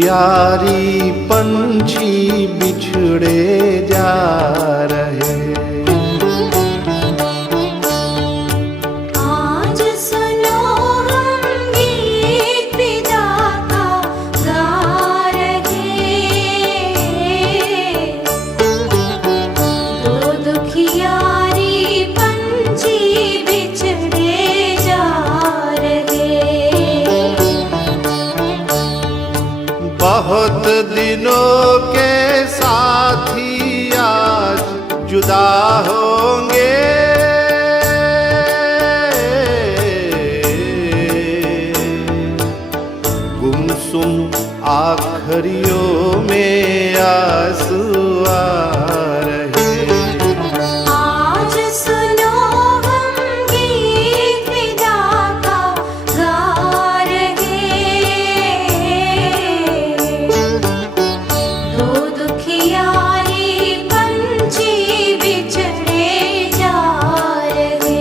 दुखियारी पंछी बिछड़े जा रहे। आज सुनो हम गीत विदा का गा रहे। दो दुखियारी पंछी बिछड़े जा रहे। बहुत दिनों के साथी आज जुदा होंगे। गुमसुम आखरियों में आंसू आ रहे। आज सुनो हम गीत विदा का गा रहे। दो दुखियारी पंछी बिछड़े जा रहे।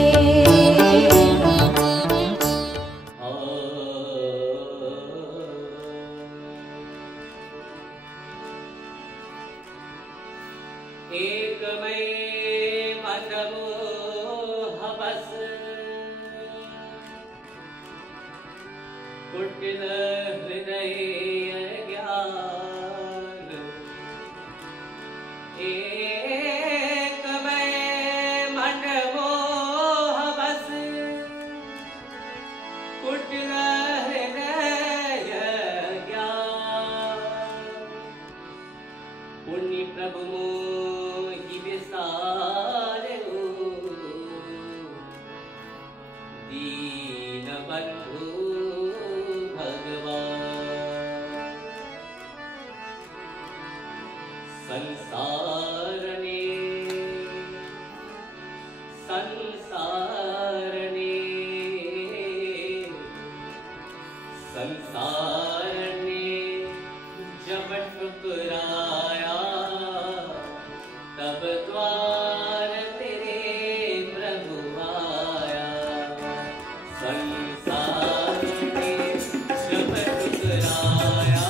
एक मैं मनमोह बस कुटिल हृदय ज्ञान। एक मैं मनमोह बस कुटिल हृदय ज्ञान। पुण्य प्रभु मोहि विसारो दीन बंधु भगवान। संसार ने संसार ने संसार ने जब ठुकराया तब द्वार तेरे प्रभु आया। संसार ने जब ठुकराया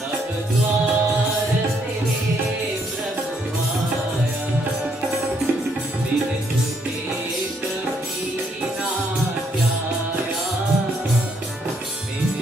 तब द्वार तेरे प्रभु आया। बिन तुझे कभी ना ध्याया, बिन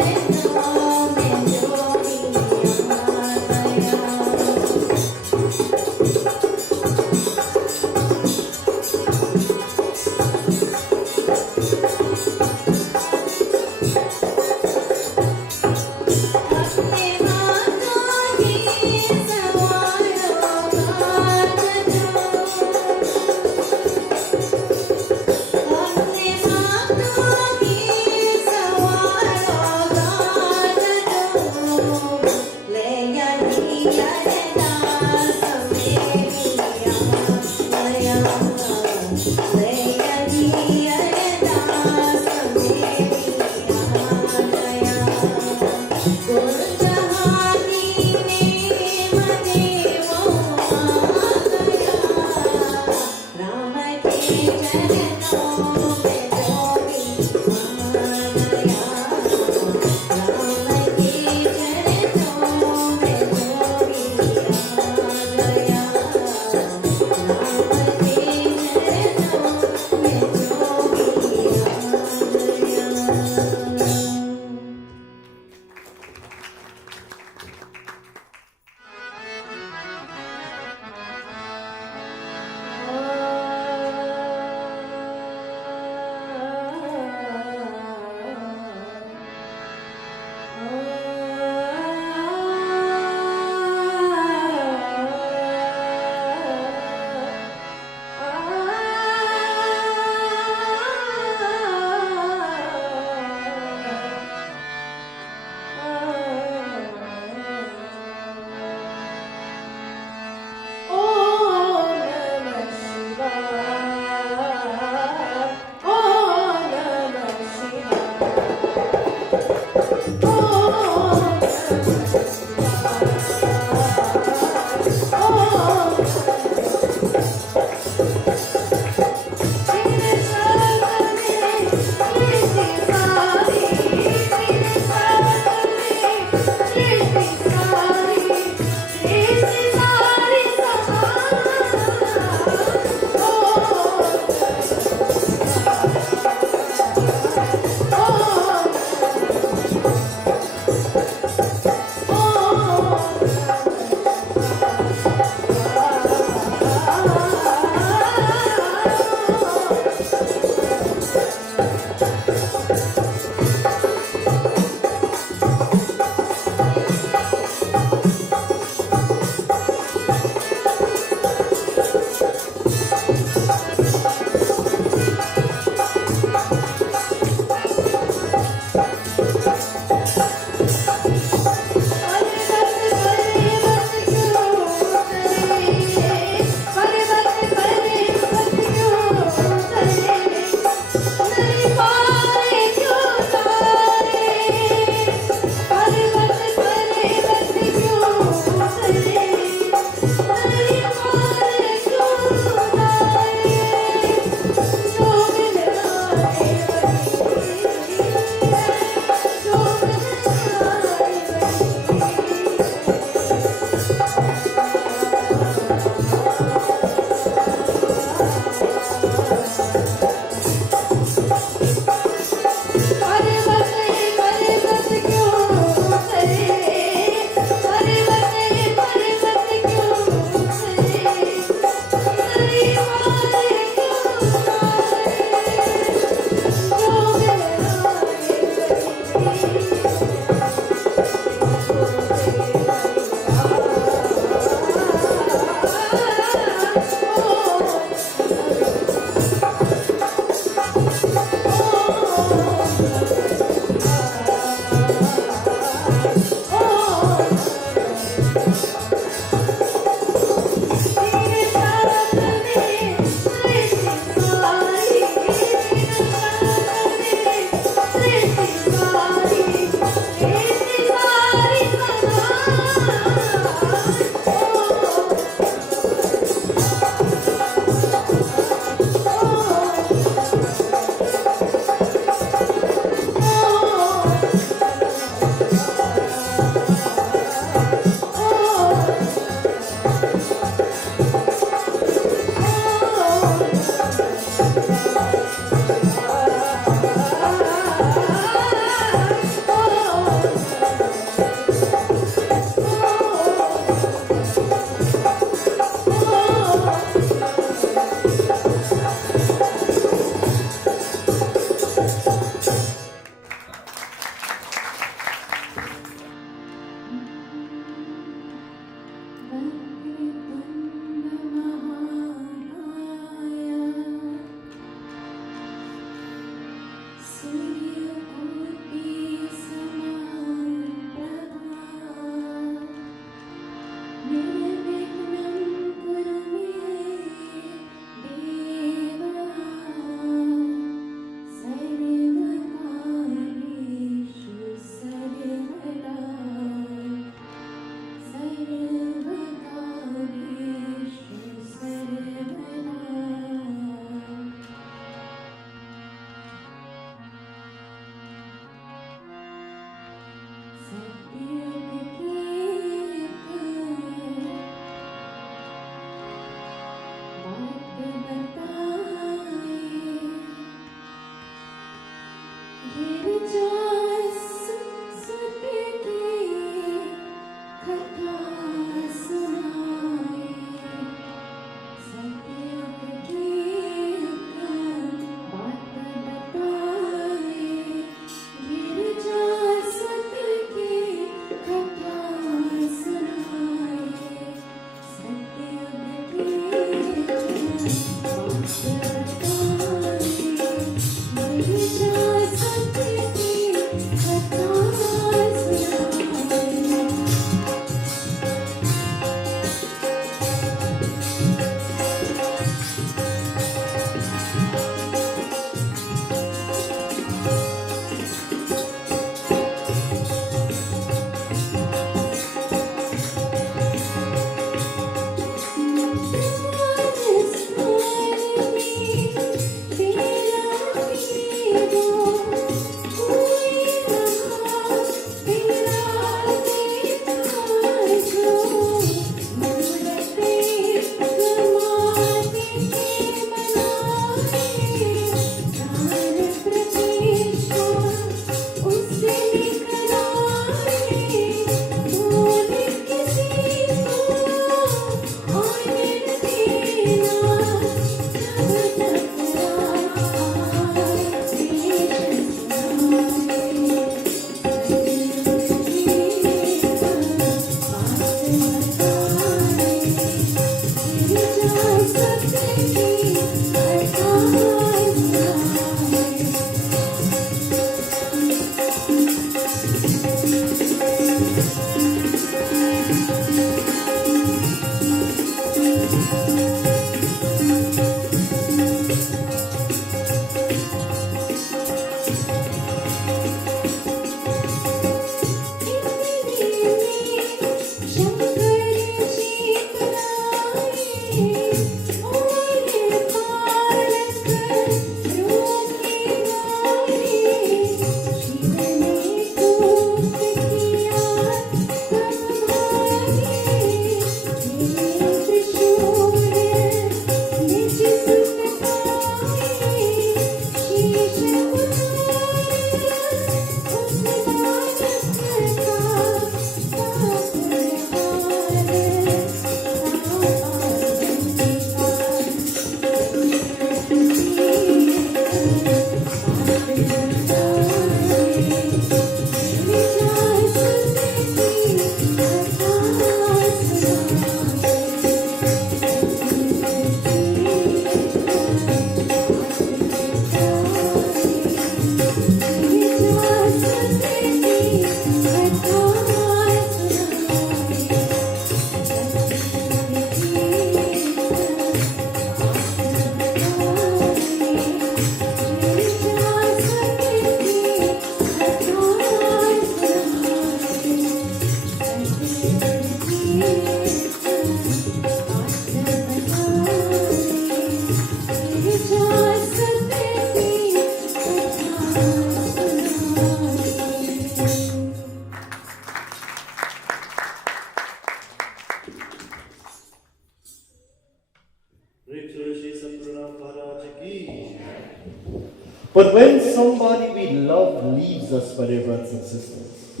But when somebody we love leaves us, my dear brothers and sisters,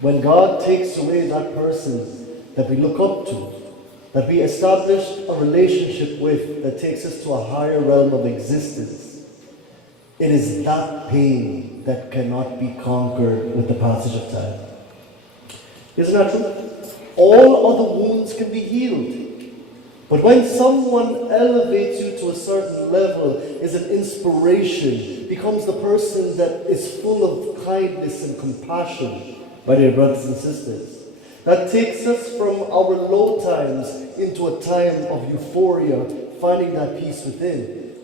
when God takes away that person that we look up to, that we established a relationship with, that takes us to a higher realm of existence, it is that pain that cannot be conquered with the passage of time. Isn't that true? All other wounds can be healed. But when someone elevates you to a certain level, is an inspiration, becomes the person that is full of kindness and compassion, my dear brothers and sisters, that takes us from our low times into a time of euphoria, finding that peace within.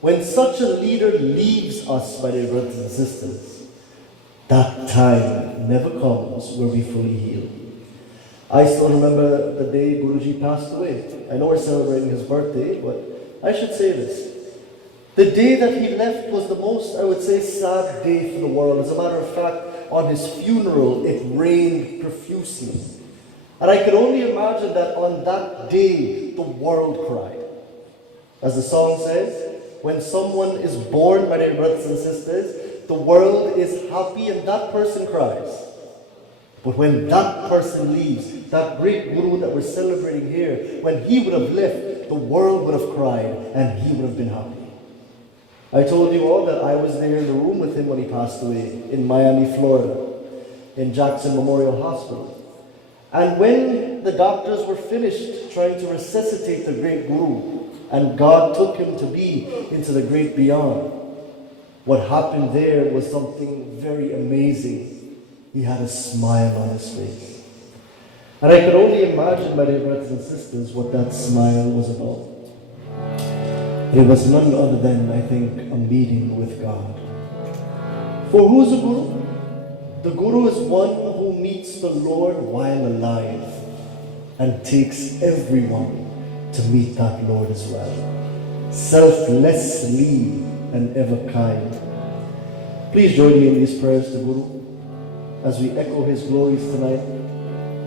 When such a leader leaves us, my dear brothers and sisters, that time never comes where we fully heal. I still remember the day Guruji passed away. I know we're celebrating his birthday, but I should say this. The day that he left was the most, I would say, sad day for the world. As a matter of fact, on his funeral, it rained profusely. And I could only imagine that on that day, the world cried. As the song says, when someone is born, my dear brothers and sisters, the world is happy and that person cries. But when that person leaves, that great Guru that we're celebrating here, when he would have left, the world would have cried and he would have been happy. I told you all that I was there in the room with him when he passed away in Miami, Florida, in Jackson Memorial Hospital. And when the doctors were finished trying to resuscitate the great Guru, and God took him to be into the great beyond, what happened there was something very amazing. He had a smile on his face. And I could only imagine, my dear brothers and sisters, what that smile was about. It was none other than, I think, a meeting with God. For who's a Guru? The Guru is one who meets the Lord while alive and takes everyone to meet that Lord as well. Selflessly and ever kind. Please join me in these prayers to Guru as we echo his glories tonight.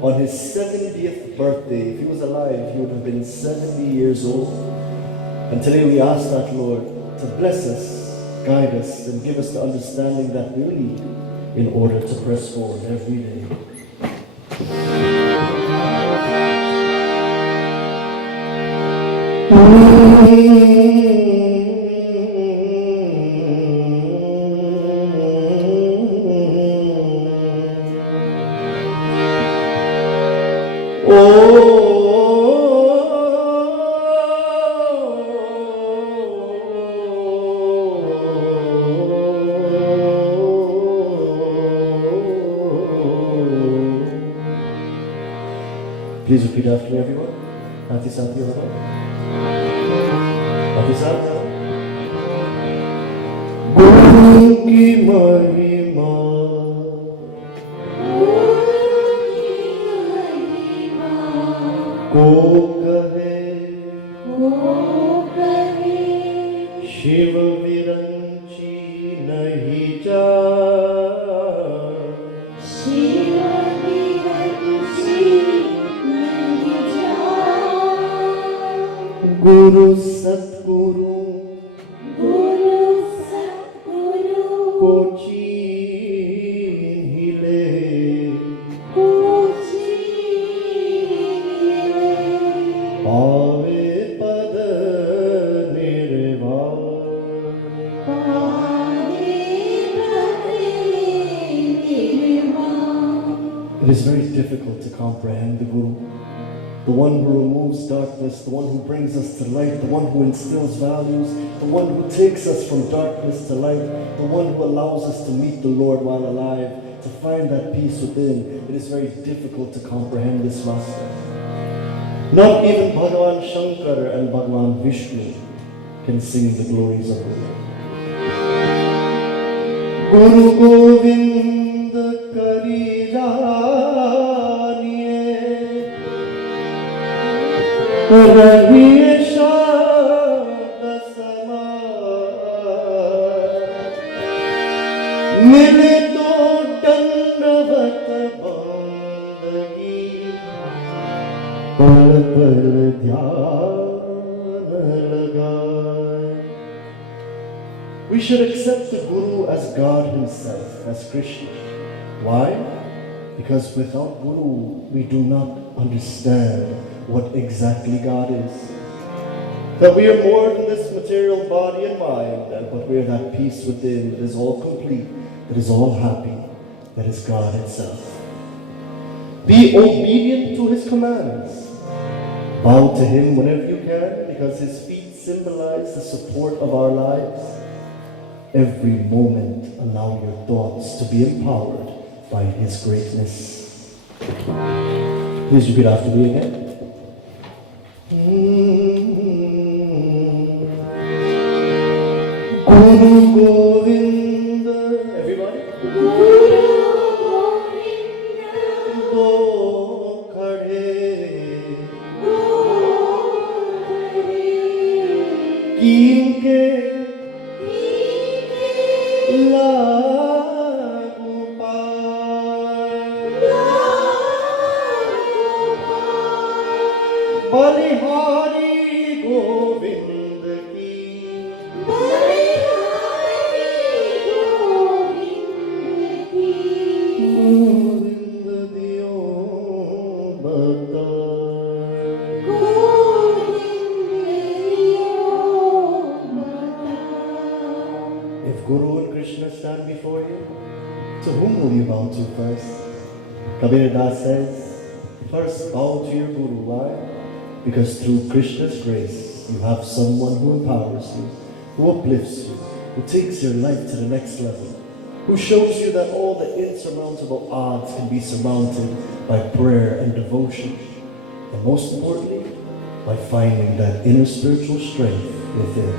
On his 70th birthday, if he was alive, he would have been 70 years old. And today we ask that Lord to bless us, guide us, and give us the understanding that we need in order to press forward every day. Please repeat after me, everyone. Ati Sati Ati Sati. Guru ki mahima ko kahe Shiv viranchi nahi jaan. Guru Satguru ko cheen hi le aave pad nirvan. It is very difficult to comprehend the Guru. The one who removes darkness, the one who brings us to light, the one who instills values, the one who takes us from darkness to light, the one who allows us to meet the Lord while alive, to find that peace within. It is very difficult to comprehend this master. Not even Bhagavan Shankar and Bhagavan Vishnu can sing the glories of the Lord. Guru Govinda Karila Rahiye Shada Samar Mile to Dandavat Bandagi Pal pal dhyan lagaye. We should accept the Guru as God himself, as Krishna. Why? Because without Guru, we do not understand what exactly God is. That we are more than this material body and mind, but we are that peace within that is all complete, that is all happy, that is God itself. Be obedient to his commands. Bow to him whenever you can, because his feet symbolize the support of our lives. Every moment, allow your thoughts to be empowered by his greatness. Please repeat after me again. Guru Govinda, everybody. Guru Govinda, do khade, kin ke Hari Govind ki. Govind diyo batai. If Guru and Krishna stand before you, to whom will you bow to first? Kabir Das says, first bow to your Guru. Why? Because through Krishna's grace, you have someone who empowers you, who uplifts you, who takes your life to the next level, who shows you that all the insurmountable odds can be surmounted by prayer and devotion, and most importantly, by finding that inner spiritual strength within.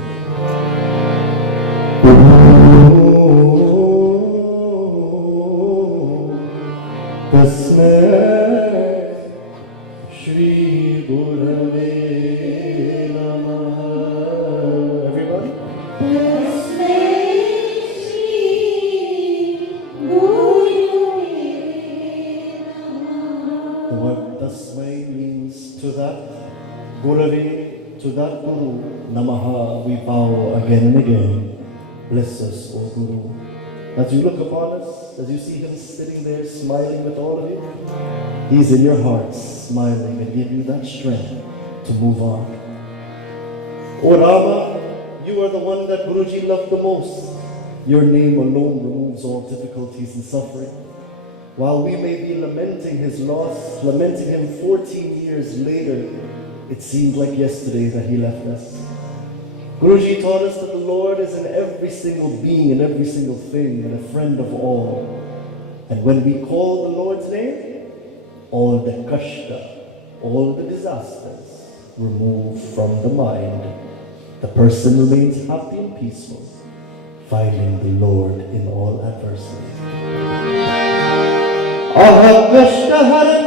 Tasmai Shri Gurave Namaha. Everybody? The word Tasmai means to that Gurave, to that Guru, Namaha, we bow again and again. Bless us, O Guru. As you look upon us, as you see him sitting there smiling with all of you, he's in your hearts smiling and give you that strength to move on. O Rama, you are the one that Guruji loved the most. Your name alone removes all difficulties and suffering. While we may be lamenting his loss, lamenting him 14 years later, it seemed like yesterday that he left us. Guruji taught us that the Lord is in every single being, in every single thing, and a friend of all. And when we call the Lord's name, all the kashta, all the disasters remove from the mind. The person remains happy and peaceful, finding the Lord in all adversity. Aha kashta haran,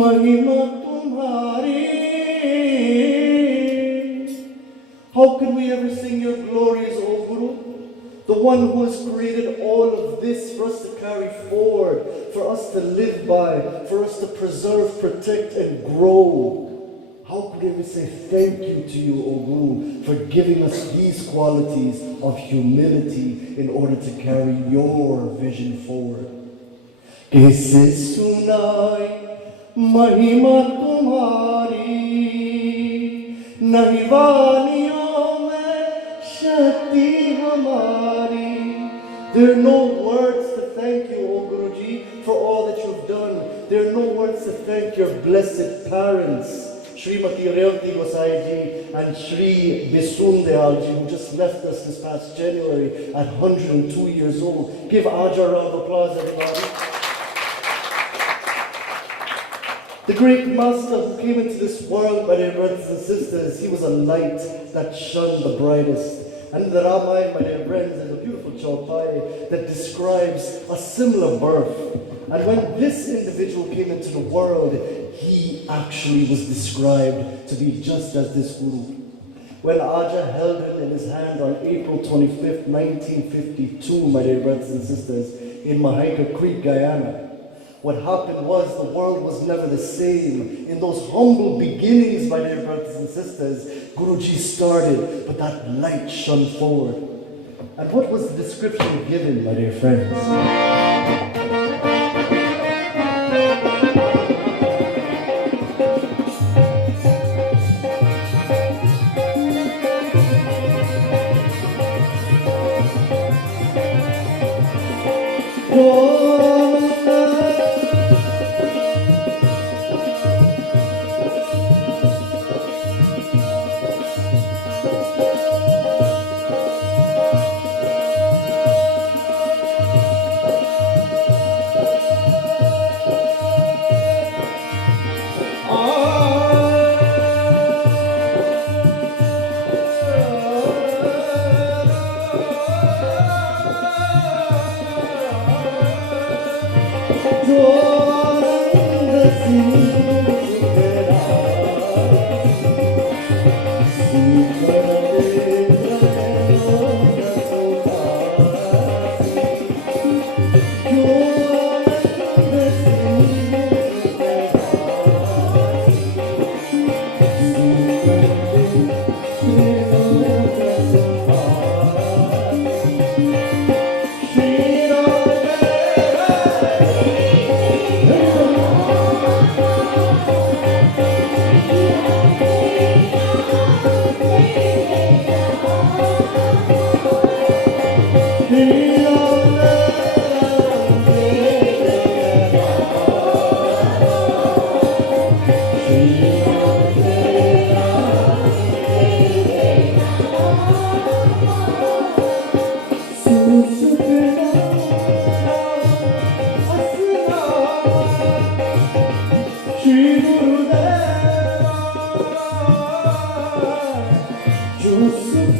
महिमा तुम्हारी. How can we ever sing your glories, O Guru? The one who has created all of this for us to carry forward, for us to live by, for us to preserve, protect, and grow. How could we ever say thank you to you, O Guru, for giving us these qualities of humility in order to carry your vision forward? Kise sunai महिमा तुम्हारी, नहीं वाणियों में शक्ति हमारी. There are no words to thank you, O Guruji, for all that you've done. There are no words to thank your blessed parents, Srimati Jayanti Gossai ji and Shri Bisundayal ji, who just left us this past January at 102 years old. Give Aja a round of applause, everybody. The great master who came into this world, my dear brothers and sisters, he was a light that shone the brightest. And in the Ramayana, my dear friends, there's a beautiful chaupai that describes a similar birth. And when this individual came into the world, he actually was described to be just as this Guru. When Aja held him in his hand on April 25th, 1952, my dear brothers and sisters, in Mahaika Creek, Guyana, what happened was the world was never the same. In those humble beginnings, my dear brothers and sisters, Guruji started, but that light shone forward. And what was the description given, my dear friends?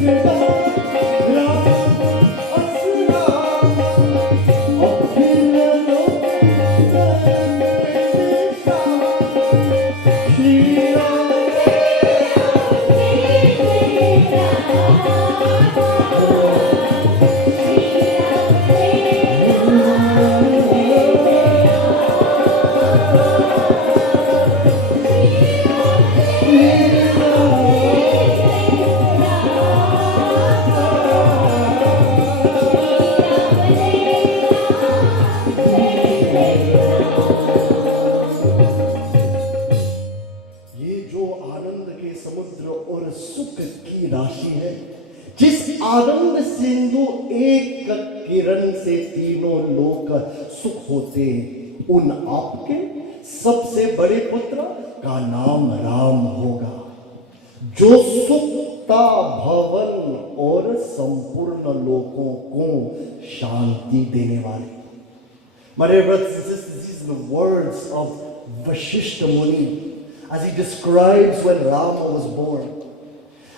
ये जो आनंद के समुद्र और सुख की राशि है, जिस आनंद सिंधु एक किरण से तीनों लोक सुख होते, उन आपके सबसे बड़े पुत्र का नाम राम होगा, जो सुखता भवन और संपूर्ण लोकों को शांति देने वाले। My dear brothers and sisters, these are the words of Vashishta Muni as he describes when Rama was born.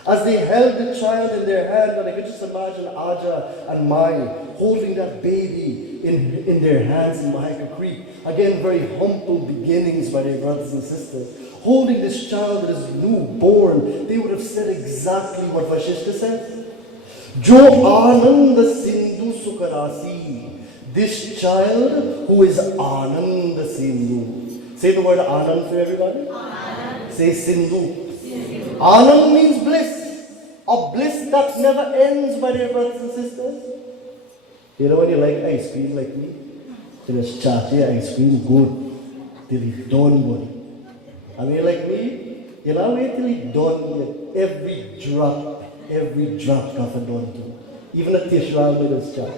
As they held the child in their hand, and I could just imagine Aja and Mai holding that baby in their hands in Mahika Creek. Again, very humble beginnings, my dear brothers and sisters. Holding this child that is newborn, they would have said exactly what Vashishta said. Jo Anand Sindhu Sukarasi. This child who is Anand Sindhu. Say the word Anand for everybody. Anand. Say Sindhu. Anand means bliss. A bliss that never ends, my dear brothers and sisters. You know when you like ice cream like me? You just chatty ice cream good till it's done, buddy. And you like me? You know wait till it's done. Every drop of a done too. Even a tissue with this chat.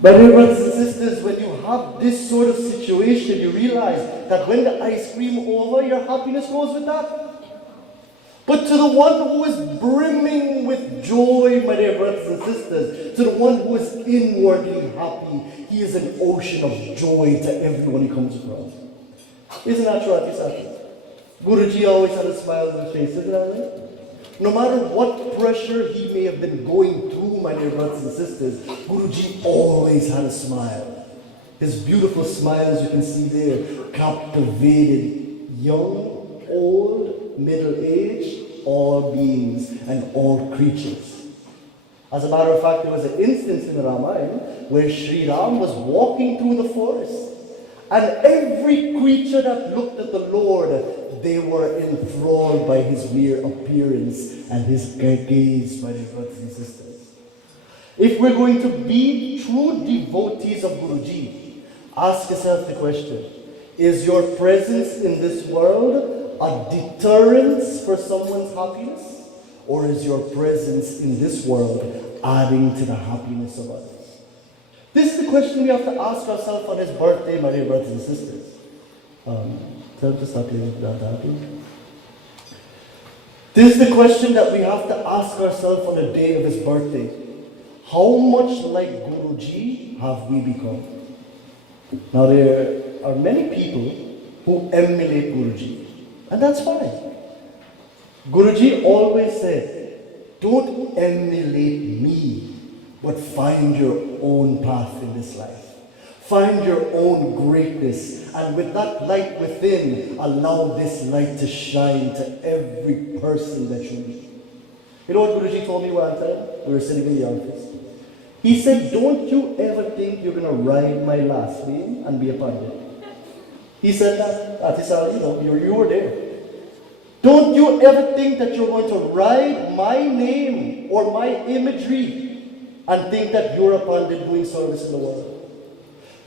But dear brothers and sisters, when you have this sort of situation, you realize that when the ice cream over, your happiness goes with that. But to the one who is brimming with joy, my dear brothers and sisters, to the one who is inwardly happy, he is an ocean of joy to everyone he comes across. Isn't that true, Ati? Guruji always had a smile on his face, isn't that right? No matter what pressure he may have been going through, my dear brothers and sisters, Guruji always had a smile. His beautiful smile, as you can see there, captivated young, old, middle-aged, all beings and all creatures. As a matter of fact, there was an instance in the Ramayana where Shri Ram was walking through the forest, and every creature that looked at the Lord, they were enthralled by his mere appearance and his gaze, my dear brothers and sisters. If we're going to be true devotees of Guruji, ask yourself the question, is your presence in this world a deterrence for someone's happiness? Or is your presence in this world adding to the happiness of others? This is the question we have to ask ourselves on his birthday, my dear brothers and sisters. Tell him to stop playing with that, please. This is the question that we have to ask ourselves on the day of his birthday. How much like Guruji have we become? Now there are many people who emulate Guruji, and that's fine. Guruji always said, don't emulate me, but find your own path in this life. Find your own greatness, and with that light within, allow this light to shine to every person that you meet. You know what Guruji told me one time? We were sitting in the office. He said, don't you ever think you're going to ride my last name and be a pandit. He said that, Atisal, you were there. Don't you ever think that you're going to ride my name or my imagery and think that you're a pandit doing service in the world.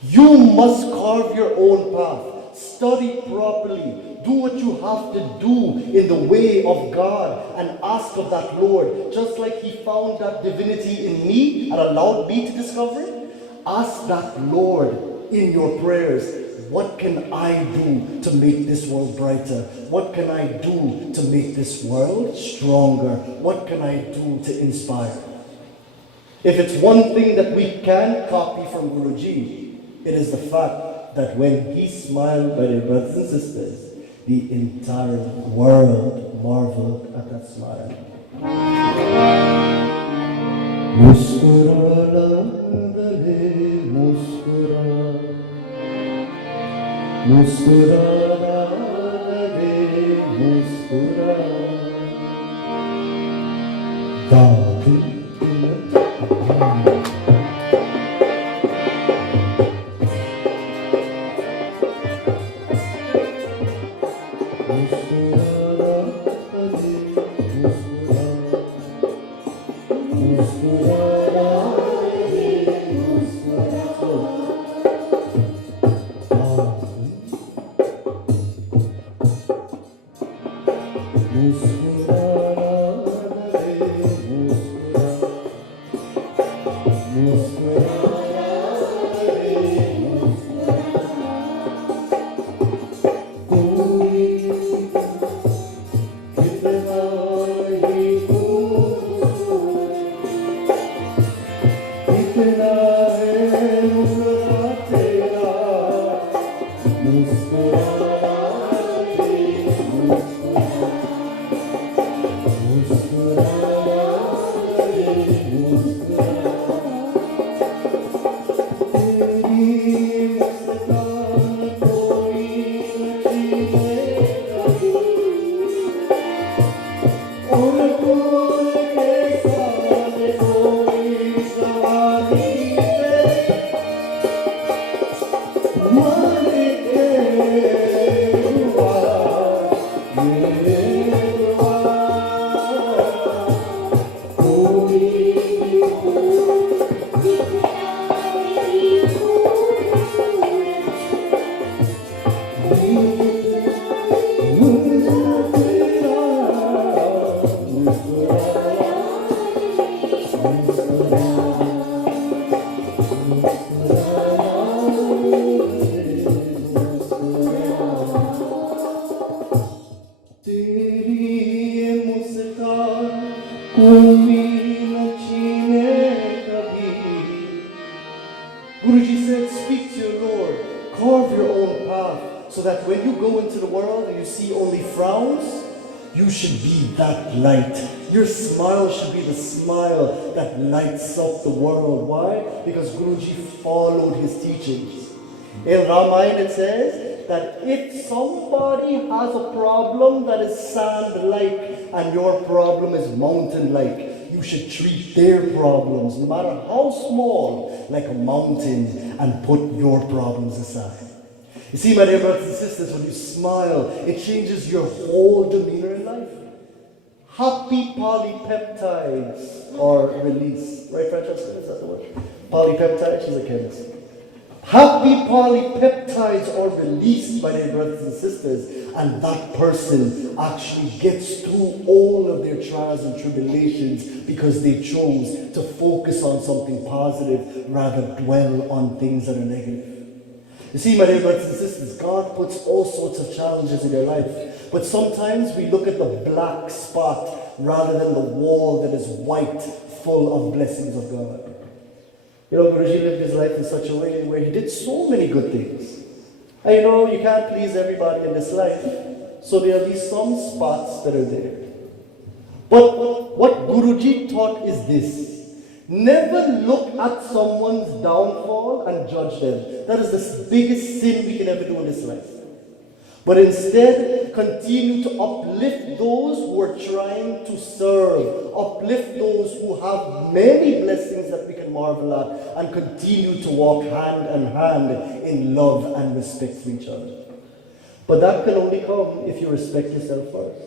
You must carve your own path, study properly, do what you have to do in the way of God and ask of that Lord. Just like he found that divinity in me and allowed me to discover it, ask that Lord in your prayers, what can I do to make this world brighter? What can I do to make this world stronger? What can I do to inspire? If it's one thing that we can copy from Guruji, it is the fact that when he smiled, by their brothers and sisters, the entire world marveled at that smile. मुस्कुराना रहे मुस्कुरा मुस्कुराना रहे मुस्कुरा दादी Guruji said, speak to your Lord, carve your own path, so that when you go into the world and you see only frowns, you should be that light. Your smile should be the smile that lights up the world. Why? Because Guruji followed his teachings. In Ramayana it says that if somebody has a problem that is sand-like and your problem is mountain-like, you should treat their problems, no matter how small, like a mountain, and put your problems aside. You see, my dear brothers and sisters, when you smile, it changes your whole demeanor in life. Happy polypeptides are released. Right, Francesca? Is that the word? Polypeptides? She's a chemist. Happy polypeptides are released by their brothers and sisters, and that person actually gets through all of their trials and tribulations because they chose to focus on something positive rather dwell on things that are negative. You see, my dear brothers and sisters, God puts all sorts of challenges in your life, but sometimes we look at the black spot rather than the wall that is white, full of blessings of God. You know, Guruji lived his life in such a way where he did so many good things. And you know, you can't please everybody in this life, so there'll be some spots that are there. But what Guruji taught is this. Never look at someone's downfall and judge them. That is the biggest sin we can ever do in this life. But instead, continue to uplift those who are trying to serve. Uplift those who have many blessings that we can marvel at, and continue to walk hand in hand in love and respect for each other. But that can only come if you respect yourself first.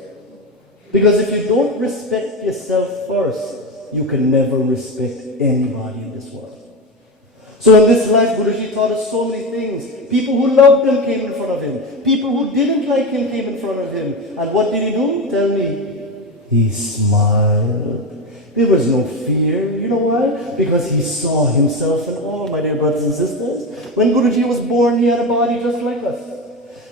Because if you don't respect yourself first, you can never respect anybody in this world. So in this life, Guruji taught us so many things. People who loved him came in front of him. People who didn't like him came in front of him. And what did he do? Tell me. He smiled. There was no fear. You know why? Because he saw himself in all, my dear brothers and sisters. When Guruji was born, he had a body just like us.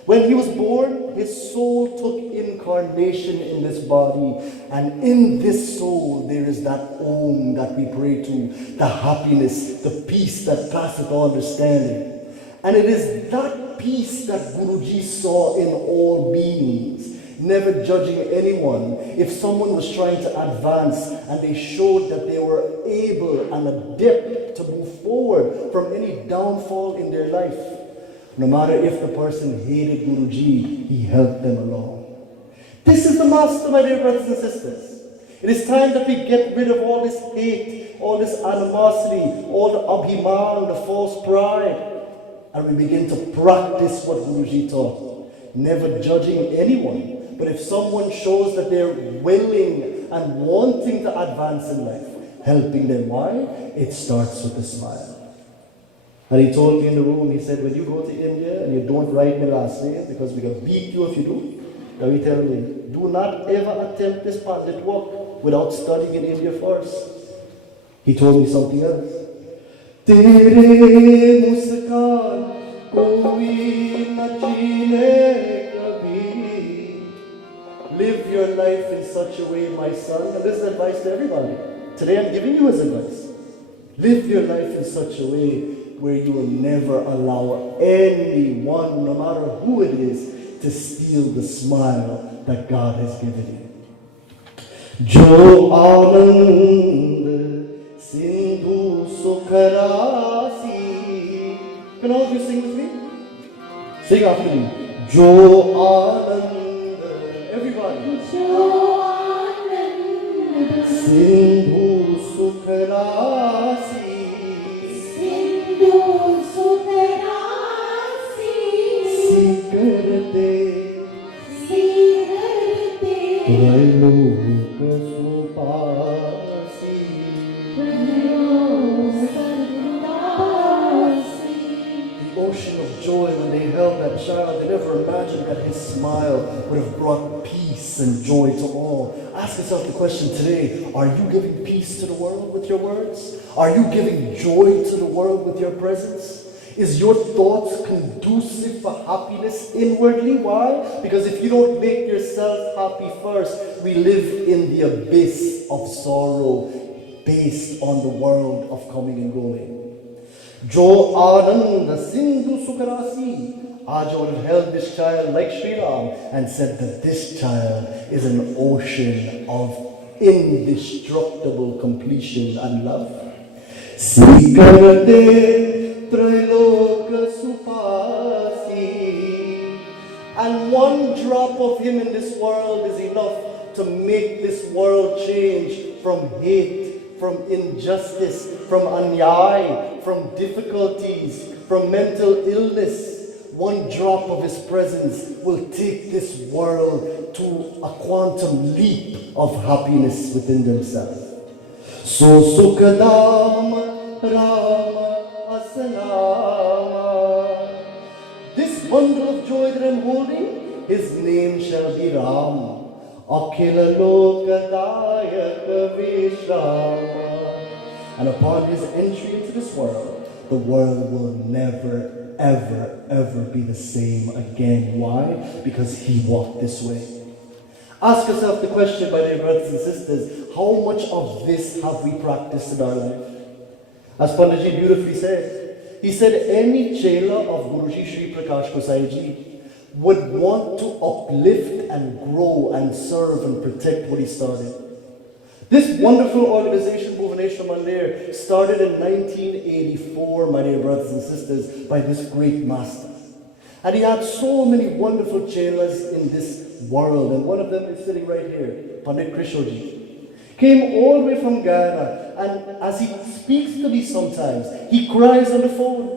When he was born, his soul took incarnation in this body. And in this soul, there is that Om that we pray to, the happiness, the peace that passeth all understanding. And it is that peace that Guruji saw in all beings. never judging anyone. If someone was trying to advance and they showed that they were able and adept to move forward from any downfall in their life, no matter if the person hated Guruji, he helped them along. This is the master, my dear brothers and sisters. It is time that we get rid of all this hate, all this animosity, all the abhiman, the false pride, and we begin to practice what Guruji taught. Never judging anyone, but if someone shows that they're willing and wanting to advance in life, helping them. Why? It starts with a smile. And he told me in the room, he said, when you go to India and you don't write my last name, because we can beat you if you do, now he tell me, do not ever attempt this pandit work without studying in India first. He told me something else. Tere muskaan koi na jeene kabhi. Live your life in such a way, my son. And this is advice to everybody. Today I'm giving you his advice. Live your life in such a way where you will never allow anyone, no matter who it is, to steal the smile that God has given you. Jo Anand Sindhu Sukharasi. Can all of you sing with me? Sing after me. Jo Anand. Everybody. Jo Anand Sindhu Sukharasi. Sindhu Sukharasi Sikarate Trailok Supasi. The ocean of joy when they held that child, they never imagined that his smile would have brought peace and joy to all. Ask yourself the question today, are you giving peace to the world with your words? Are you giving joy to the world with your presence? Is your thoughts conducive for happiness inwardly? Why? Because if you don't make yourself happy first, we live in the abyss of sorrow based on the world of coming and going. Jo Ananda Sindhu Sukharasi. Aja would have held this child like Shri and said that this child is an ocean of indestructible completion and love. Sikarate Trailoka Supasi. And one drop of him in this world is enough to make this world change from hate, from injustice, from anyai, from difficulties, from mental illness. One drop of his presence will take this world to a quantum leap of happiness within themselves. So Sukadam Rama Asanama. This bundle of joy that I'm holding, his name shall be Ram. Akhila Lokadaya Vishrama. And upon his entry into this world, the world will never, ever, ever be the same again. Why? Because he walked this way. Ask yourself the question, my dear brothers and sisters, how much of this have we practiced in our life? As Panditji beautifully said, he said any chela of Guruji Shri Prakash Gossai Ji would want to uplift and grow and serve and protect what he started. This wonderful organization, Bhuvaneshwar Mandir, started in 1984, my dear brothers and sisters, by this great master. And he had so many wonderful chelas in this world, and one of them is sitting right here, Pandit Krishoji. Came all the way from Ghana, and as he speaks to me sometimes, he cries on the phone.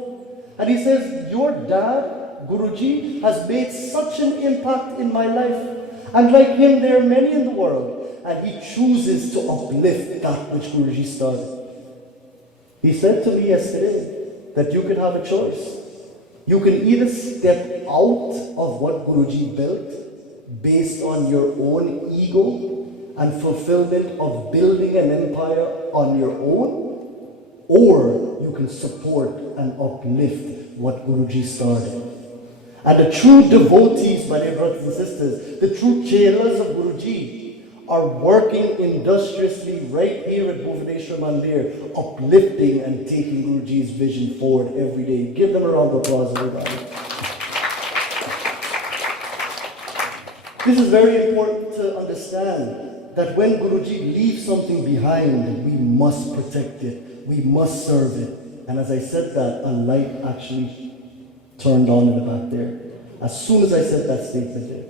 And he says, your dad, Guruji, has made such an impact in my life. And like him, there are many in the world. And he chooses to uplift that which Guruji started. He said to me yesterday that you can have a choice. You can either step out of what Guruji built based on your own ego and fulfillment of building an empire on your own, or you can support and uplift what Guruji started. And the true devotees, my dear brothers and sisters, the true chelas of Guruji, are working industriously right here at Bhuvaneshwar Mandir, uplifting and taking Guruji's vision forward every day. Give them a round of applause, everybody. This is very important to understand that when Guruji leaves something behind, we must protect it, we must serve it. And as I said that, a light actually turned on in the back there. As soon as I said that statement there.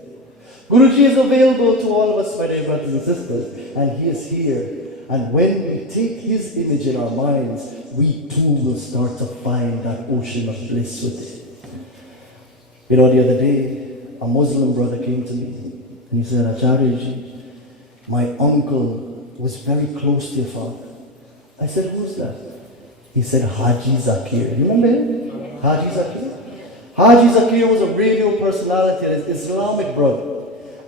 Guruji is available to all of us, my dear brothers and sisters, and he is here. And when we take his image in our minds, we too will start to find that ocean of bliss with it. You know, the other day, a Muslim brother came to me and he said, Acharyaji, my uncle was very close to your father. I said, who's that? He said, Haji Zakir. You remember him? Haji Zakir? Haji Zakir was a radio personality, an Islamic brother.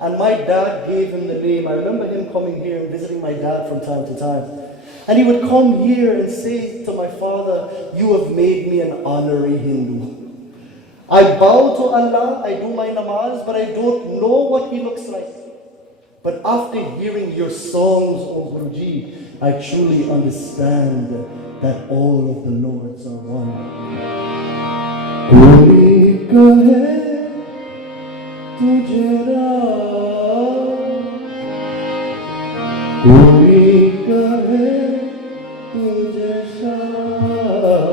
And my dad gave him the name. I remember him coming here and visiting my dad from time to time. And he would come here and say to my father, you have made me an honorary Hindu. I bow to Allah, I do my namaz, but I don't know what he looks like. But after hearing your songs, O Guruji, I truly understand that all of the Lords are one. Koi kahe tujhe raam, koi kahe tujhe shaam.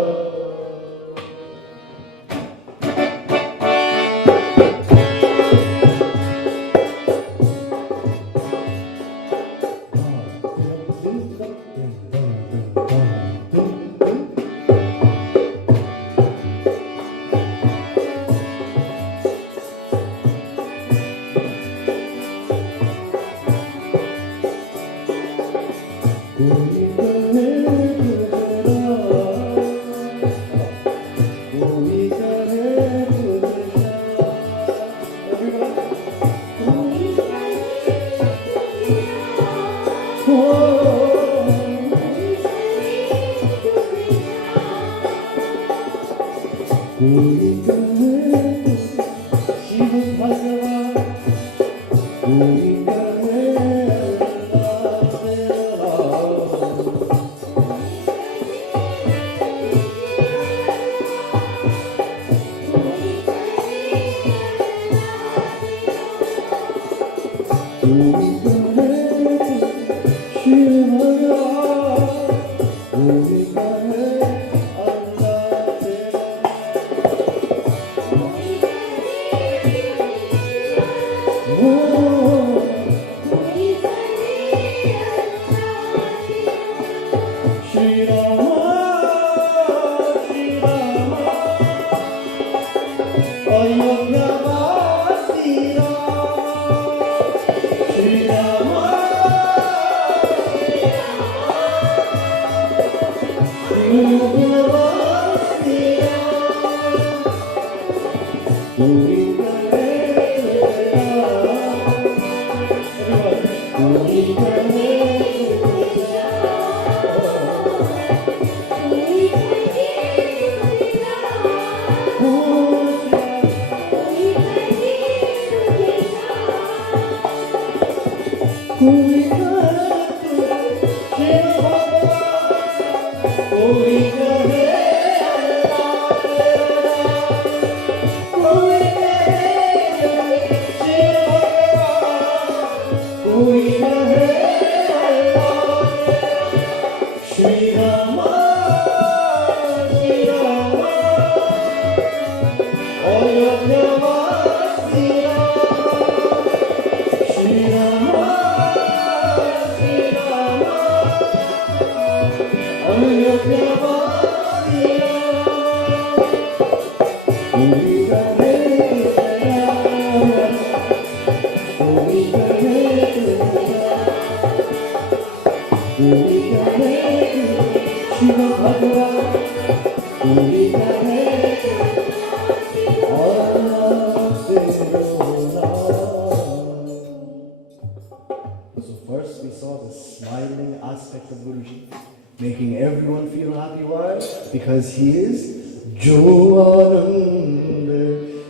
Making everyone feel happy. Why? Because he is Joanand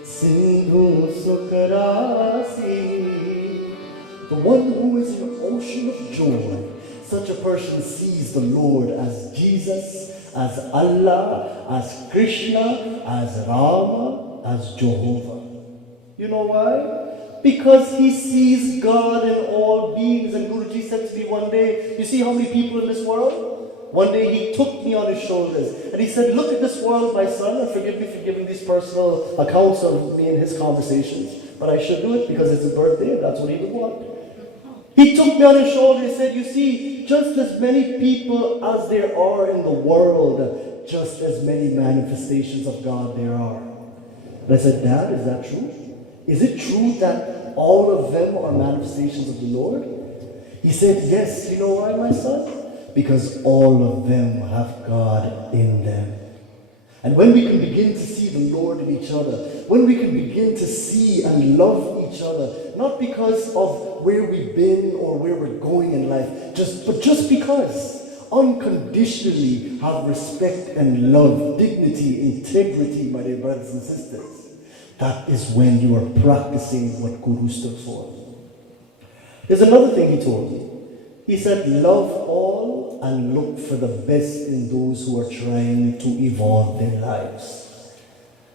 Sindhu Sukarasi, the one who is an ocean of joy. Such a person sees the Lord as Jesus, as Allah, as Krishna, as Rama, as Jehovah. You know why? Because he sees God in all beings. And Guruji said to me one day, you see how many people in this world? One day he took me on his shoulders and he said, look at this world, my son, and forgive me for giving these personal accounts of me and his conversations. But I should do it because it's his birthday and that's what he would want. He took me on his shoulder and said, you see, just as many people as there are in the world, just as many manifestations of God there are. And I said, Dad, is that true? Is it true that all of them are manifestations of the Lord? He said, yes. You know why, my son? Because all of them have God in them. And when we can begin to see the Lord in each other, when we can begin to see and love each other, not because of where we've been or where we're going in life, but just because, unconditionally have respect and love, dignity, integrity, my dear brothers and sisters, that is when you are practicing what Guru stood for. There's another thing he told me. He said, love all and look for the best in those who are trying to evolve their lives.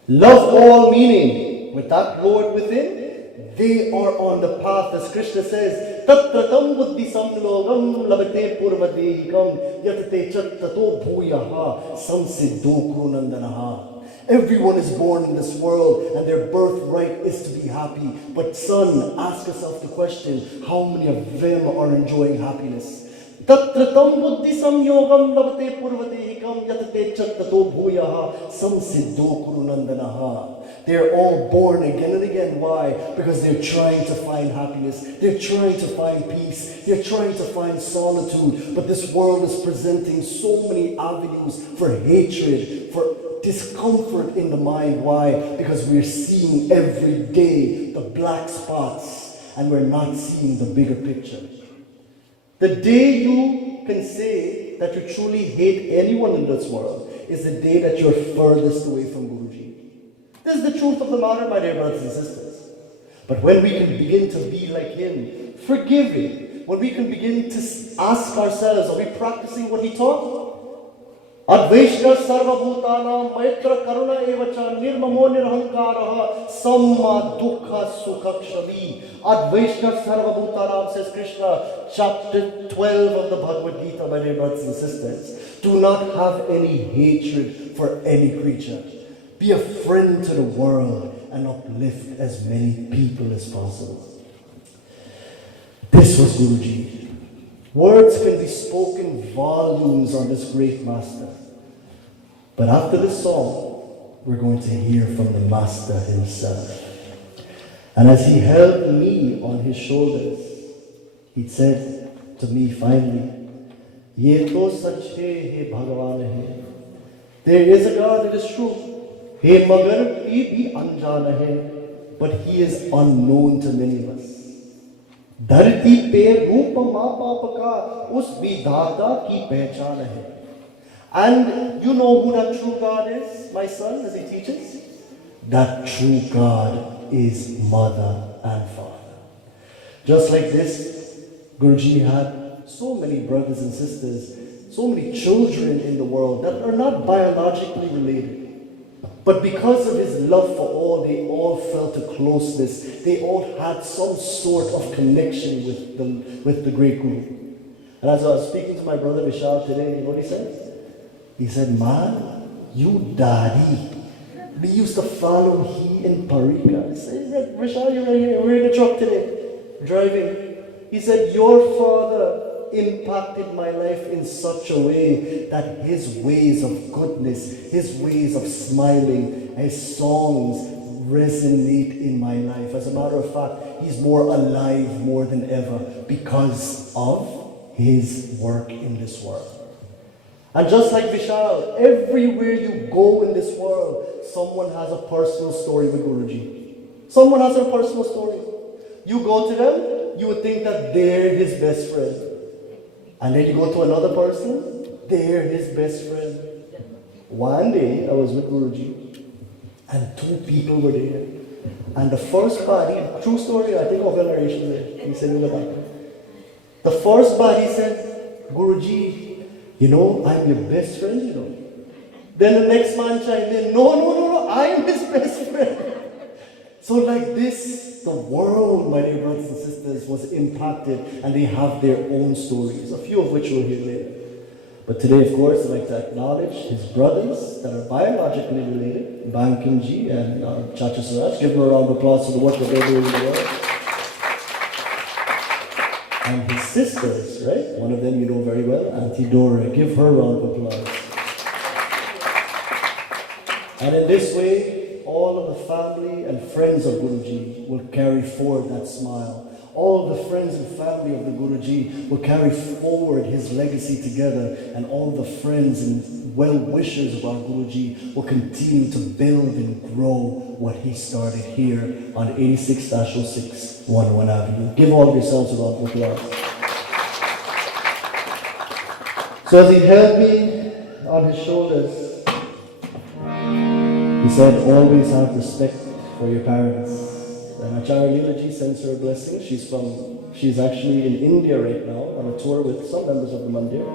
Love all meaning, with that Lord within, they are on the path, as Krishna says, Tatratam buddhisam logam labate purvadehikam yatate chattato bhuyaha samsiddho krunandanaha. Everyone is born in this world and their birthright is to be happy. But son, ask yourself the question, how many of them are enjoying happiness? Tatratam buddhisam yogam labate purvadehikam yatate chattato bhuyaha samsiddho krunandanaha. They're all born again and again. Why? Because they're trying to find happiness. They're trying to find peace. They're trying to find solitude. But this world is presenting so many avenues for hatred, for discomfort in the mind. Why? Because we're seeing every day the black spots and we're not seeing the bigger picture. The day you can say that you truly hate anyone in this world is the day that you're furthest away from Guruji. This is the truth of the matter, my dear brothers and sisters. But when we can begin to be like him, forgiving, when we can begin to ask ourselves, are we practicing what he taught? Advaishna sarva bhutana maitra karuna evacha nirmamo nirhankaraha samma dukkha sukha kshami. Advaishna sarva bhutana, says Krishna, chapter 12 of the Bhagavad Gita, my dear brothers and sisters. Do not have any hatred for any creature. Be a friend to the world and uplift as many people as possible. This was Guruji. Words can be spoken volumes on this great master. But after this song, we're going to hear from the master himself. And as he held me on his shoulders, he said to me finally, Ye to sach hai, he Bhagavan hai. There is a God, it is true. He magar ye bhi anjana hai, but he is unknown to many of us. Dharti pe rupa ma papa ka us vidhata ki pehchan hai. And you know who that true God is, my son, as he teaches? That true God is mother and father. Just like this, Guruji had so many brothers and sisters, so many children in the world that are not biologically related. But because of his love for all, they all felt a closeness. They all had some sort of connection with the great Guru. And as I was speaking to my brother Vishal today, you know what he said? He said, man, you daddy. We used to follow he in Parika. I said, Vishal, you're right here. We're in the truck today, driving. He said, your father impacted my life in such a way that his ways of goodness, his ways of smiling, his songs resonate in my life. As a matter of fact, he's more alive more than ever because of his work in this world. And just like Vishal, everywhere you go in this world, someone has a personal story with Guruji. Someone has a personal story. You go to them, you would think that they're his best friend. And then you go to another person, they're his best friend. One day, I was with Guruji, and two people were there. And the first body, true story, I think of the narration there, he said in the back. The first body said, Guruji, you know, I'm your best friend, you know. Then the next man chimed in, no, I am his best friend. So like this, the world, my dear brothers and sisters, was impacted, and they have their own stories, a few of which we'll hear later. But today, of course, I'd like to acknowledge his brothers that are biologically related, Bankinji and Chacha Suraj. Give them a round of applause for the work that they're doing in the world. And his sisters, right? One of them you know very well, Auntie Dora. Give her a round of applause. And in this way, all of the family and friends of Guruji will carry forward that smile. All the friends and family of the Guruji will carry forward his legacy together, and all the friends and well-wishers of our Guruji will continue to build and grow what he started here on 86-06 11 Avenue. Give all of yourselves a round of applause. So as he held me on his shoulders, he said, always have respect for your parents. And Acharya Leelaji sends her a blessing. She's actually in India right now on a tour with some members of the Mandir.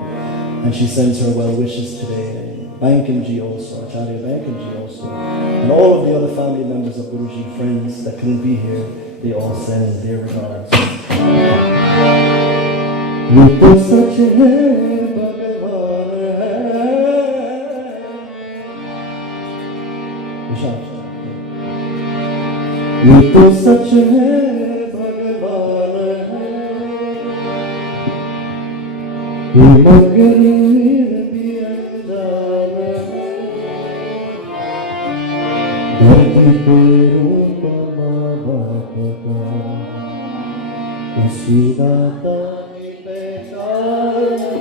And she sends her well wishes today. And Bankinji also, Acharya Bankinji also. And all of the other family members of Guruji, friends that couldn't be here, they all send their regards. ये तो सच है भगवान है ये मगर भी अनजान है धरती पे रूप माँ बाप का इसी दाता की पहचान है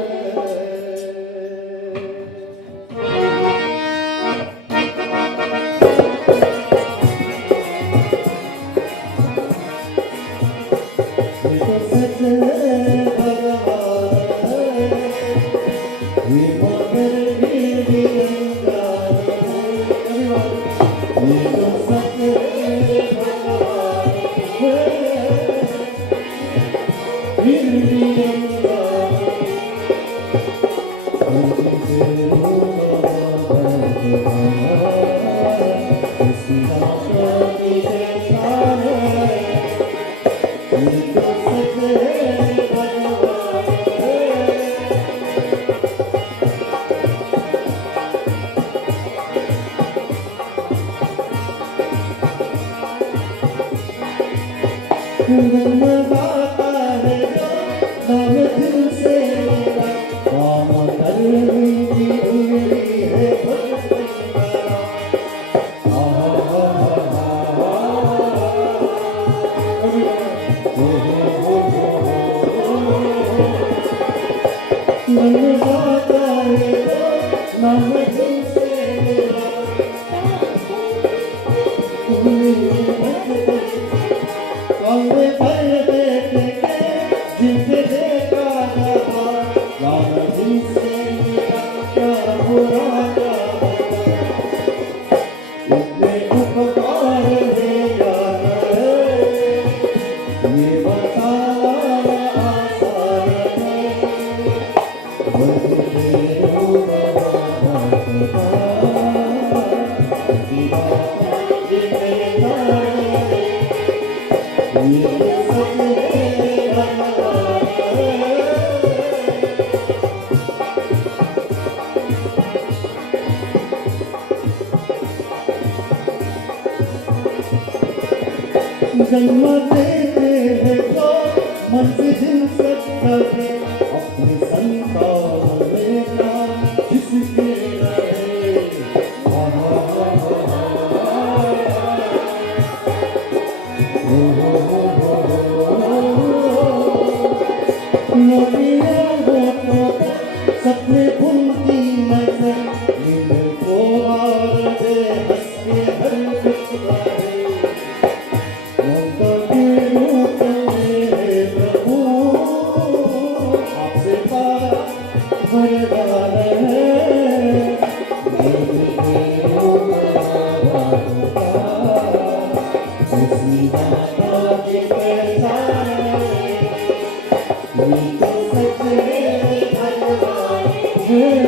Hey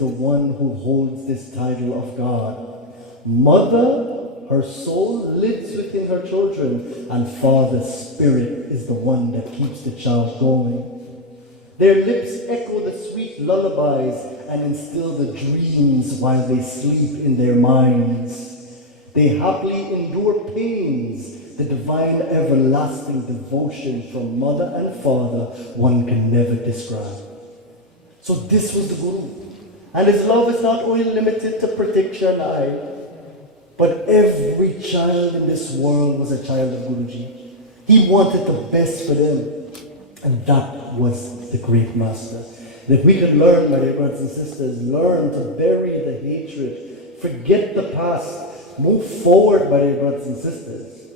the one who holds this title of God. Mother, her soul, lives within her children, and Father, Spirit, is the one that keeps the child going. Their lips echo the sweet lullabies and instill the dreams while they sleep in their minds. They happily endure pains, the divine everlasting devotion from mother and father one can never describe. So this was the Guru. And his love is not only limited to Pratikshya and I, but every child in this world was a child of Guruji. He wanted the best for them. And that was the great master. That we could learn, my dear brothers and sisters, learn to bury the hatred, forget the past, move forward, my dear brothers and sisters.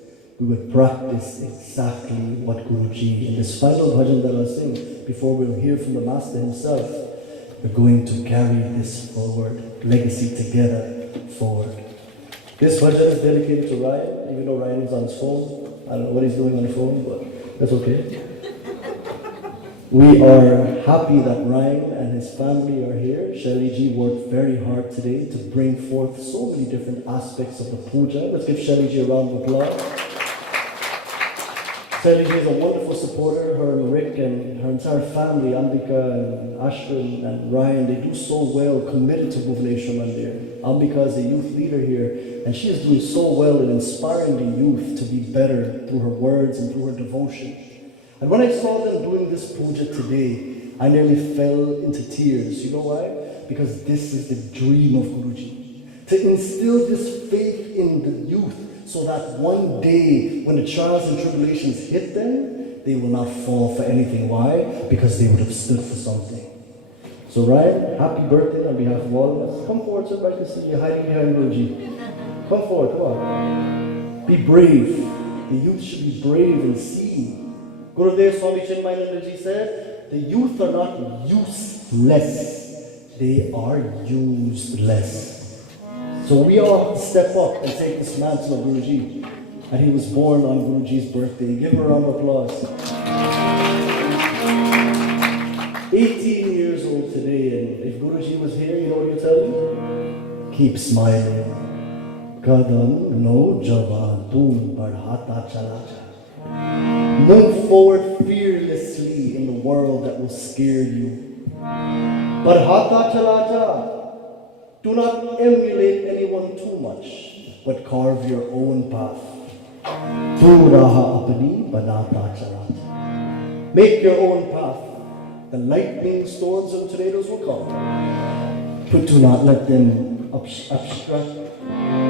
We would practice exactly what Guruji, in this final bhajan that I'll sing, before we'll hear from the master himself, we're going to carry this forward, legacy together forward. This bhajan is dedicated to Ryan, even though Ryan is on his phone. I don't know what he's doing on the phone, but that's okay. We are happy that Ryan and his family are here. Shri ji worked very hard today to bring forth so many different aspects of the puja. Let's give Shri ji a round of applause. Shri ji is a wonderful supporter. Her and Rick and her entire family, Ambika and Ashwin and Ryan, they do so well, committed to Bhuvaneshwar Mandir. Ambika is the youth leader here, and she is doing so well in inspiring the youth to be better through her words and through her devotion. And when I saw them doing this puja today, I nearly fell into tears. You know why? Because this is the dream of Guruji. To instill this faith in the youth so that one day when the trials and tribulations hit them, they will not fall for anything. Why? Because they would have stood for something. So Ryan, happy birthday on behalf of all of us. Come forward, so everybody can see you hiding behind Guruji. Come forward, come on. Be brave. The youth should be brave and see. Gurudev Swami Chinmayanandaji said, the youth are not useless, they are useless. So we all step up and take this mantle of Guruji. And he was born on Guruji's birthday. Give him a round of applause. 18 years old today, and if Guruji was here, you know what he'll tell you? Keep smiling. Kadam no jawan tum badhata chala ja. Move forward fearlessly in the world that will scare you. Badhata chala ja. Do not emulate anyone too much, but carve your own path. Tu raha apni banata chala ja. Make your own path. The lightning, storms, and tornadoes will come, but do not let them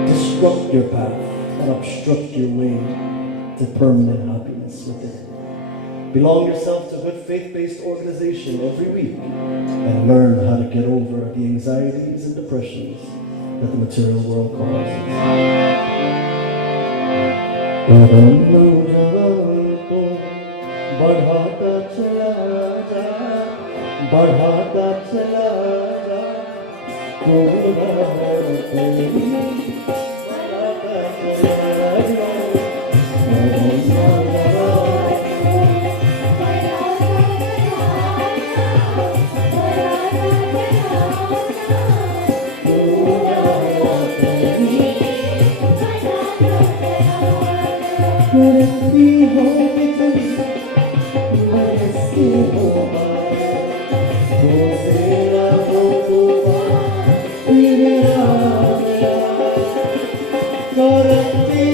disrupt your path and obstruct your way to permanent happiness with it. Belong yourself to a good faith-based organization every week and learn how to get over the anxieties and depressions that the material world causes. बढ़ाता चला जा Correcti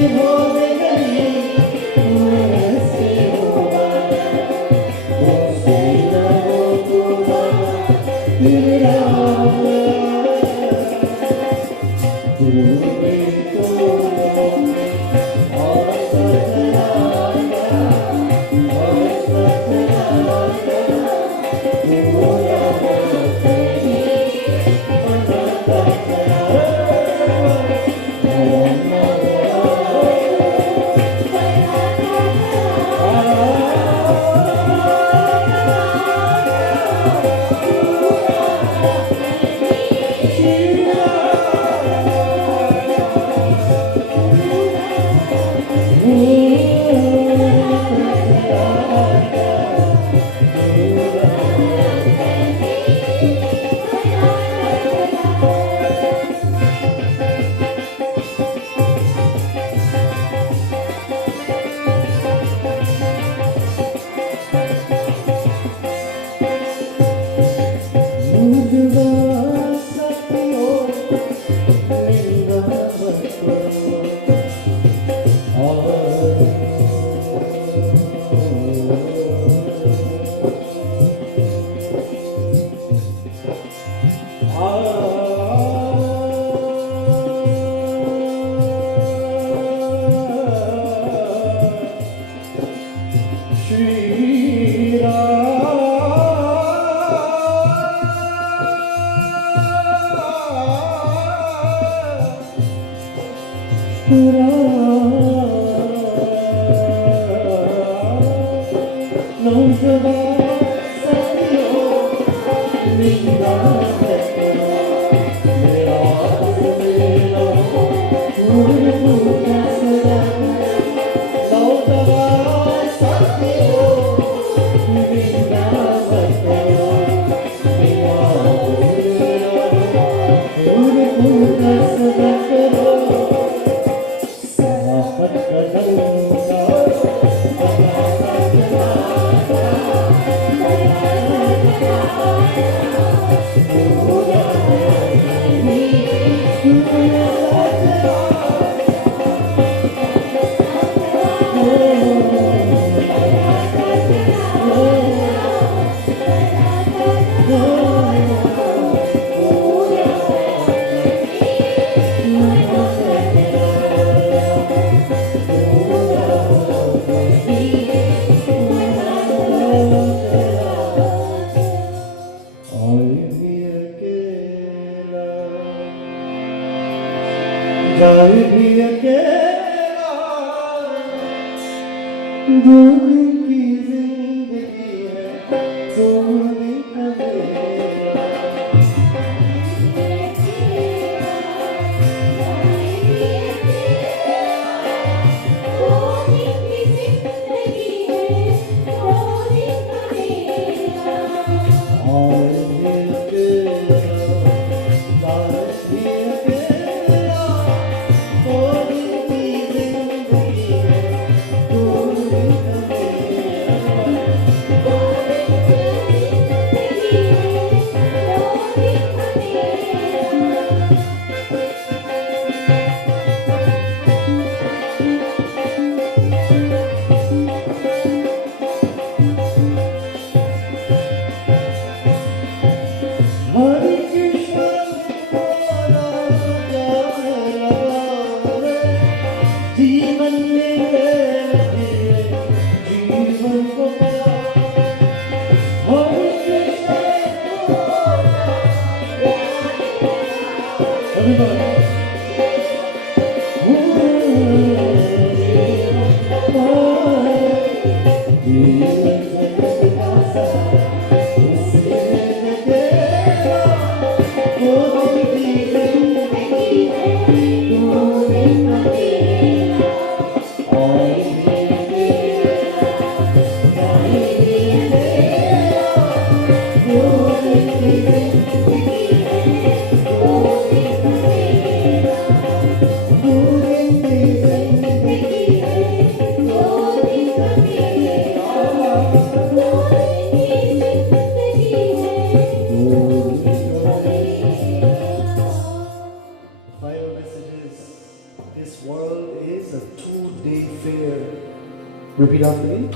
Repeat after me.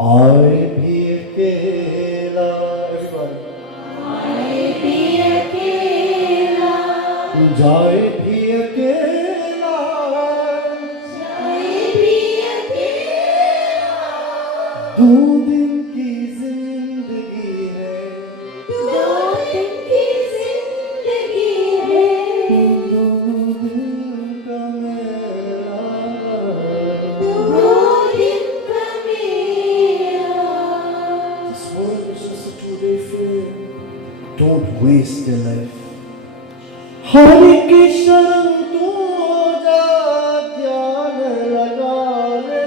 I be akela. Everybody. I be akela. Jai be akela. Jai be akela. दो दिन की जिंदगी है. दो दिन की जिंदगी है. दो दिन का मेरा. दो दिन का मेरा. This world is just a two-day fair. Don't waste your life. Hari की शरण तू जा, ध्यान लगा ले.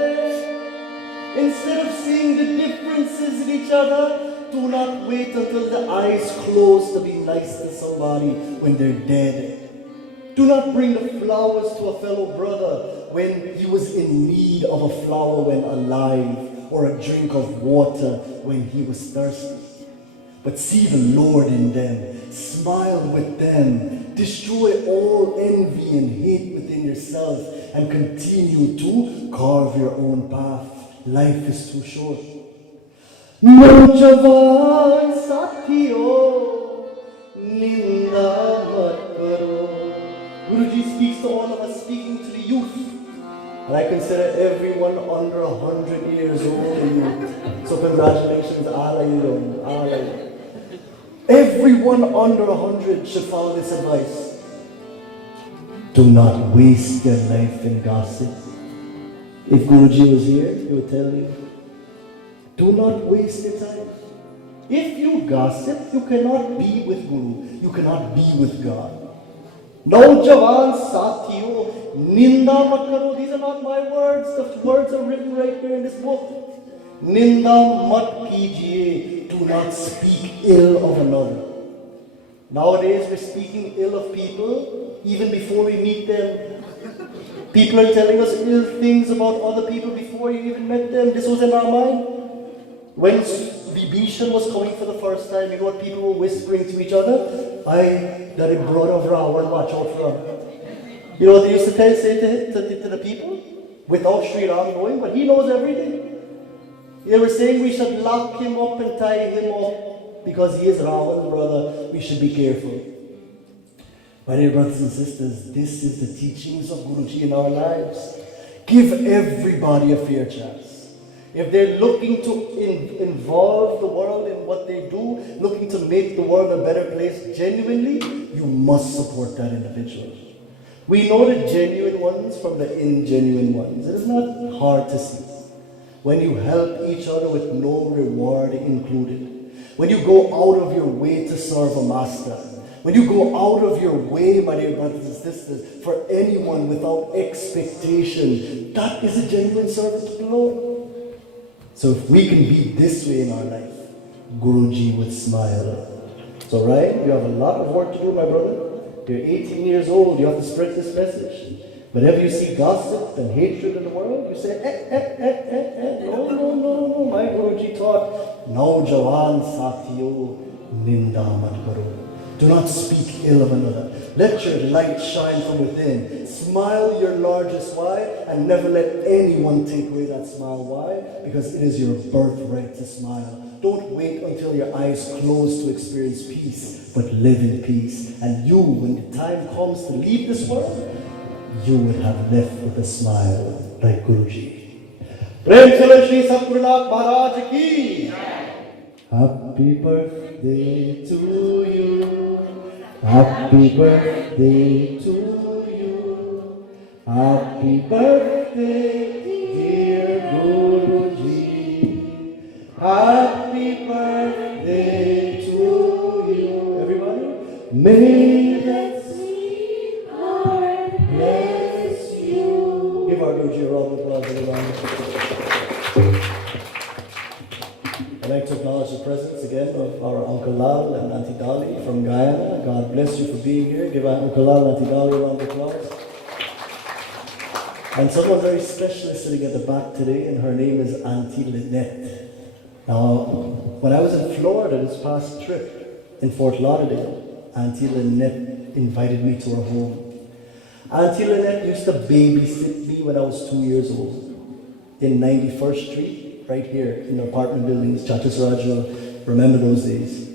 Instead of seeing the differences in each other, do not wait until the eyes close to be nice to somebody when they're dead. Do not bring the flowers to a fellow brother when he was in need of a flower when alive, or a drink of water when he was thirsty. But see the Lord in them, smile with them, destroy all envy and hate within yourself, and continue to carve your own path. Life is too short. नौजवान साथियों, निंदा मत करो. Guruji speaks to all of us, speaking to the youth. And I consider everyone under 100 years old a youth. So congratulations, Alayum, Alayum. Everyone under 100 should follow this advice. Do not waste your life in gossip. If Guruji was here, he would tell you, do not waste your time. If you gossip, you cannot be with Guru. You cannot be with God. Naujawan Sathiyo, Ninda mat karo. These are not my words. The words are written right here in this book. Ninda mat kijiye. Do not speak ill of another. Nowadays we're speaking ill of people even before we meet them. People are telling us ill things about other people before you even met them. This was in our mind. When Vibhishan was coming for the first time, you know what people were whispering to each other? That a brother of Ravan, watch out for him. You know what they used to say to the people? Without Shri Ram knowing, but he knows everything. They were saying we should lock him up and tie him up because he is Ravan's brother. We should be careful. My dear brothers and sisters, this is the teachings of Guruji in our lives. Give everybody a fair chance. If they're looking to involve the world in what they do, looking to make the world a better place genuinely, you must support that individual. We know the genuine ones from the ingenuine ones. It is not hard to see. When you help each other with no reward included, when you go out of your way to serve a master, when you go out of your way, my dear brothers and sisters, for anyone without expectation, that is a genuine servant of the Lord. So if we can be this way in our life, Guruji would smile. So right, you have a lot of work to do, my brother. You're 18 years old, you have to spread this message. Whenever you see gossip and hatred in the world, you say, no. My Guruji taught, Naujawan Sathiyo Ninda mat karo. Do not speak ill of another. Let your light shine from within. Smile your largest why, and never let anyone take away that smile. Why? Because it is your birthright to smile. Don't wait until your eyes close to experience peace, but live in peace. And you, when the time comes to leave this world, you would have left with a smile like Guruji. Prem Chalo Shri Satguru Maharaj ki. Happy birthday to you. Happy birthday to you. Happy birthday, dear Guruji. Happy birthday to you. Everybody, may that sweet heart bless you. Give our Guruji a round of applause, everybody. I'd like to acknowledge the presence again of our Uncle Lal and Auntie Dolly from Guyana. God bless you for being here. Give our Uncle Lal and Auntie Dolly a round of applause. And someone very special is sitting at the back today, and her name is Auntie Lynette. Now, when I was in Florida this past trip in Fort Lauderdale, Auntie Lynette invited me to her home. Auntie Lynette used to babysit me when I was 2 years old in 91st Street. Right here in the apartment buildings, Chachasrajwa, remember those days.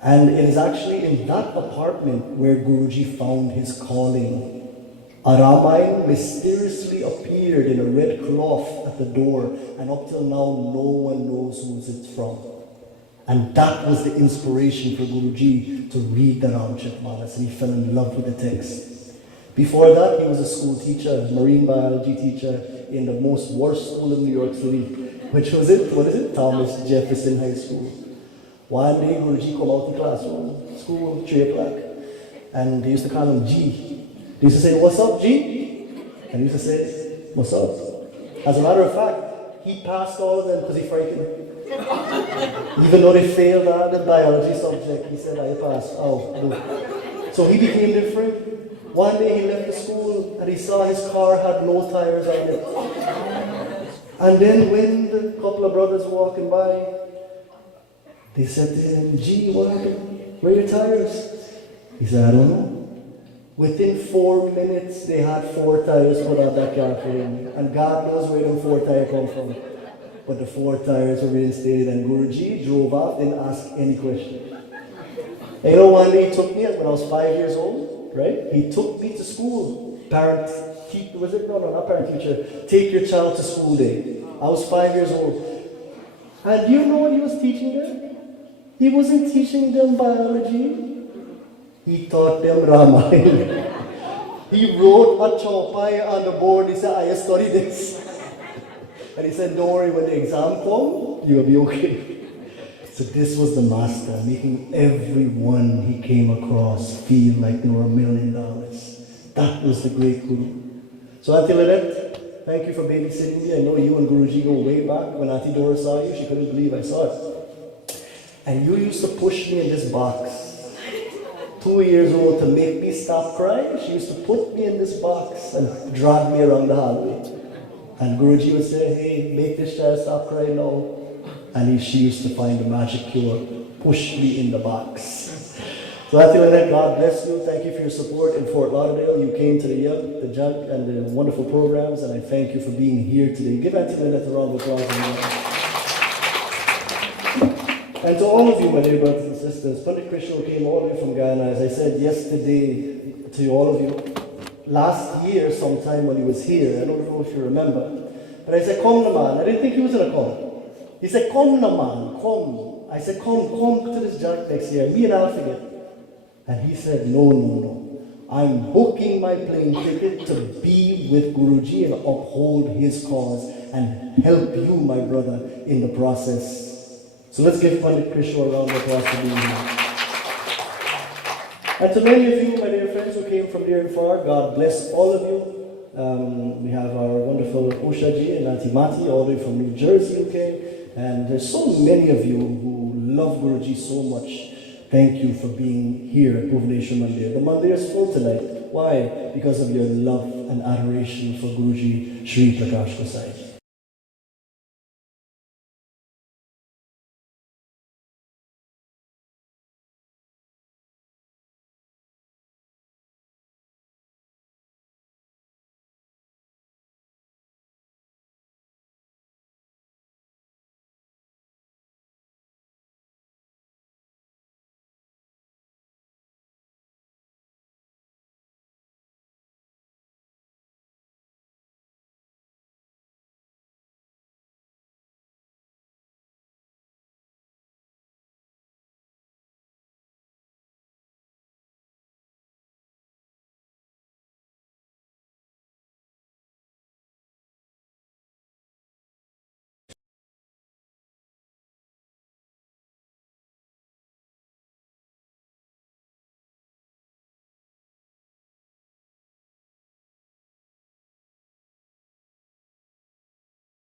And it is actually in that apartment where Guruji found his calling. A Ramayana mysteriously appeared in a red cloth at the door, and up till now, no one knows who it's from. And that was the inspiration for Guruji to read the Ramchatmanas, and he fell in love with the text. Before that, he was a school teacher, marine biology teacher in the most worst school in New York City. Which was it? What is it? Thomas Jefferson High School. One day, Guruji come out the classroom, school, 3 o'clock, and they used to call him G. They used to say, "What's up, G?" And he used to say, "What's up?" As a matter of fact, he passed all of them because he frightened. Even though they failed the biology subject, he said, "I passed." Oh, no. So he became different. One day he left the school and he saw his car had no tires on it. And then when the couple of brothers were walking by, they said to him, "Gee, what happened? Where are your tires?" He said, "I don't know." Within 4 minutes, they had 4 tires put on that car for him. And God knows where them 4 tires come from. But the 4 tires were reinstated, and Guruji drove off, didn't ask any question. And you know, one day he took me when I was 5 years old, right? He took me to school. Parent teacher, was it? No, not parent teacher. Take your child to school day. I was 5 years old. And do you know what he was teaching them? He wasn't teaching them biology. He taught them Ramayana. He wrote a chaupai on the board. He said, I study this. And he said, don't worry, when the exam comes, you'll be okay. So this was the master, making everyone he came across feel like they were $1 million. That was the great Guru. So Auntie Lynette, thank you for babysitting me. I know you and Guruji go way back. When Auntie Dora saw you, she couldn't believe I saw it. And you used to push me in this box. 2 years old, to make me stop crying, she used to put me in this box and drag me around the hallway. And Guruji would say, hey, make this child stop crying now. And she used to find the magic cure, push me in the box. So Auntie Lynette, God bless you. Thank you for your support in Fort Lauderdale. You came to the jug, and the wonderful programs, and I thank you for being here today. Give Auntie Lynette a round of applause. And to all of you, my dear brothers and sisters, Pandit Krishna came all the way from Ghana, as I said yesterday to all of you. Last year, sometime when he was here, I don't know if you remember, but I said, come, man. I didn't think he was going to come. He said, come, man, come. I said, come to this jug next year. Me and I'll forget. And he said, no. I'm booking my plane ticket to be with Guruji and uphold his cause and help you, my brother, in the process. So let's give Pandit Krishna a round of applause for being here. And to many of you, my dear friends who came from near and far, God bless all of you. We have our wonderful Usha ji and Auntie Mati, all the way from New Jersey who came. And there's so many of you who love Guruji so much. Thank you for being here at Bhuvaneshwar Mandir. The Mandir is full tonight. Why? Because of your love and adoration for Guruji, Shri Prakash Gossai.